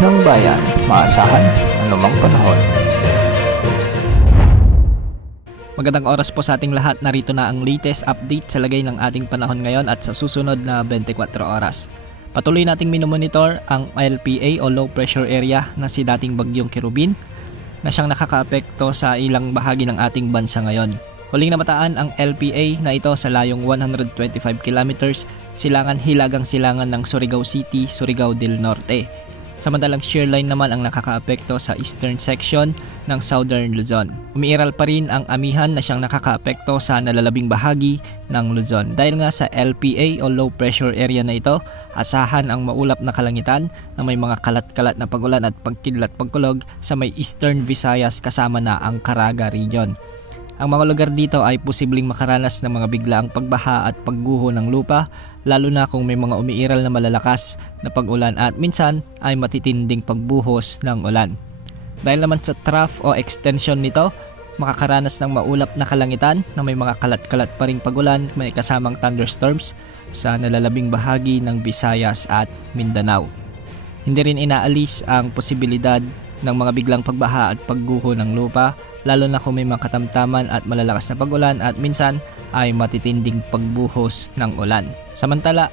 ng bayan, maasahan anumang panahon. Magandang oras po sa ating lahat. Narito na ang latest update sa lagay ng ating panahon ngayon at sa susunod na 24 oras. Patuloy nating minomonitor ang LPA o low pressure area na si dating bagyong Kerubin na siyang nakakaapekto sa ilang bahagi ng ating bansa ngayon. Huling namataan ang LPA na ito sa layong 125 kilometers silangan-hilagang silangan ng Surigao City, Surigao del Norte. Samantalang shear line naman ang nakakaapekto sa eastern section ng Southern Luzon. Umiiral pa rin ang amihan na siyang nakakaapekto sa nalalabing bahagi ng Luzon. Dahil nga sa LPA o low pressure area na ito, asahan ang maulap na kalangitan na may mga kalat-kalat na pagulan at pagkidlat pagkulog sa may Eastern Visayas kasama na ang Caraga region. Ang mga lugar dito ay posibleng makaranas ng mga biglaang pagbaha at pagguho ng lupa, lalo na kung may mga umiiral na malalakas na pag-ulan at minsan ay matitinding pagbuhos ng ulan. Dahil naman sa trough o extension nito, makakaranas ng maulap na kalangitan na may mga kalat-kalat pa ring pag-ulan, may kasamang thunderstorms sa nalalabing bahagi ng Visayas at Mindanao. Hindi rin inaalis ang posibilidad ng mga biglang pagbaha at pagguho ng lupa, lalo na kung may mga katamtaman at malalakas na pag-ulan at minsan ay matitinding pagbuhos ng ulan. Samantala,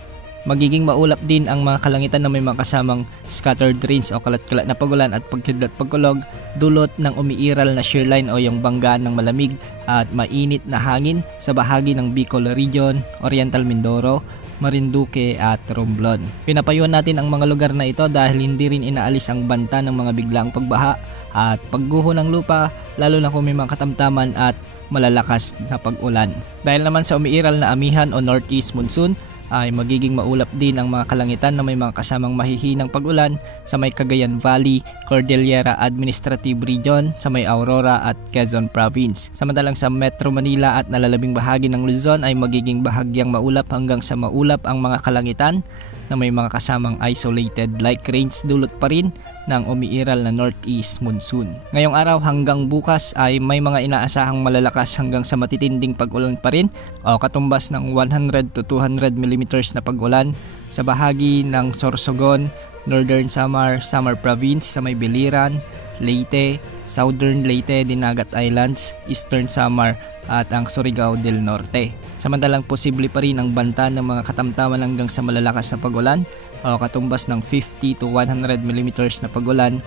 magiging maulap din ang mga kalangitan na may mga kasamang scattered rains o kalat-kalat na pag-ulan at pagkidlat pagkulog dulot ng umiiral na shear line o yung banggaan ng malamig at mainit na hangin sa bahagi ng Bicol Region, Oriental Mindoro, Marinduque at Romblon. Pinapayuhan natin ang mga lugar na ito dahil hindi rin inaalis ang banta ng mga biglaang pagbaha at pagguho ng lupa, lalo na kung may mga katamtaman at malalakas na pag-ulan. Dahil naman sa umiiral na amihan o northeast monsoon, ay magiging maulap din ang mga kalangitan na may mga kasamang mahihinang pag-ulan sa may Cagayan Valley, Cordillera Administrative Region, sa may Aurora at Quezon Province. Samantalang sa Metro Manila at nalalabing bahagi ng Luzon ay magiging bahagyang maulap hanggang sa maulap ang mga kalangitan na may mga kasamang isolated light rains dulot pa rin ng umiiral na northeast monsoon. Ngayong araw hanggang bukas ay may mga inaasahang malalakas hanggang sa matitinding pag-ulan pa rin o katumbas ng 100 to 200 millimeters na pag-ulan sa bahagi ng Sorsogon, Northern Samar, Samar Province, sa may Biliran, Leyte, Southern Leyte, Dinagat Islands, Eastern Samar at ang Surigao del Norte. Samantalang posible pa rin ang banta ng mga katamtaman hanggang sa malalakas na pag-ulan o katumbas ng 50 to 100 millimeters na pag-ulan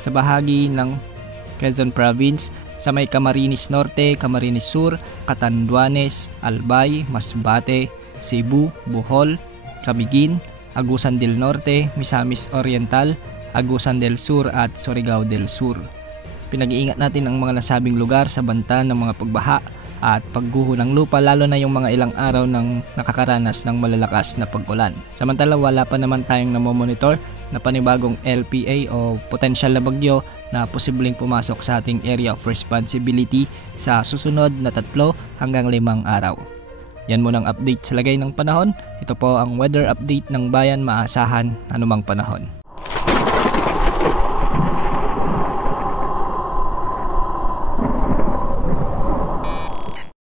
sa bahagi ng Quezon Province, sa may Camarines Norte, Camarines Sur, Catanduanes, Albay, Masbate, Cebu, Bohol, Camiguin, Agusan del Norte, Misamis Oriental, Agusan del Sur at Surigao del Sur. Pinag-iingat natin ang mga nasabing lugar sa banta ng mga pagbaha at pagguho ng lupa, lalo na yung mga ilang araw nang nakakaranas ng malalakas na pag-ulan. Samantala wala pa naman tayong namomonitor na panibagong LPA o potensyal na bagyo na posibleng pumasok sa ating area of responsibility sa susunod na 3 hanggang 5 araw. Yan muna ang update sa lagay ng panahon. Ito po ang weather update ng bayan, maasahan anumang panahon.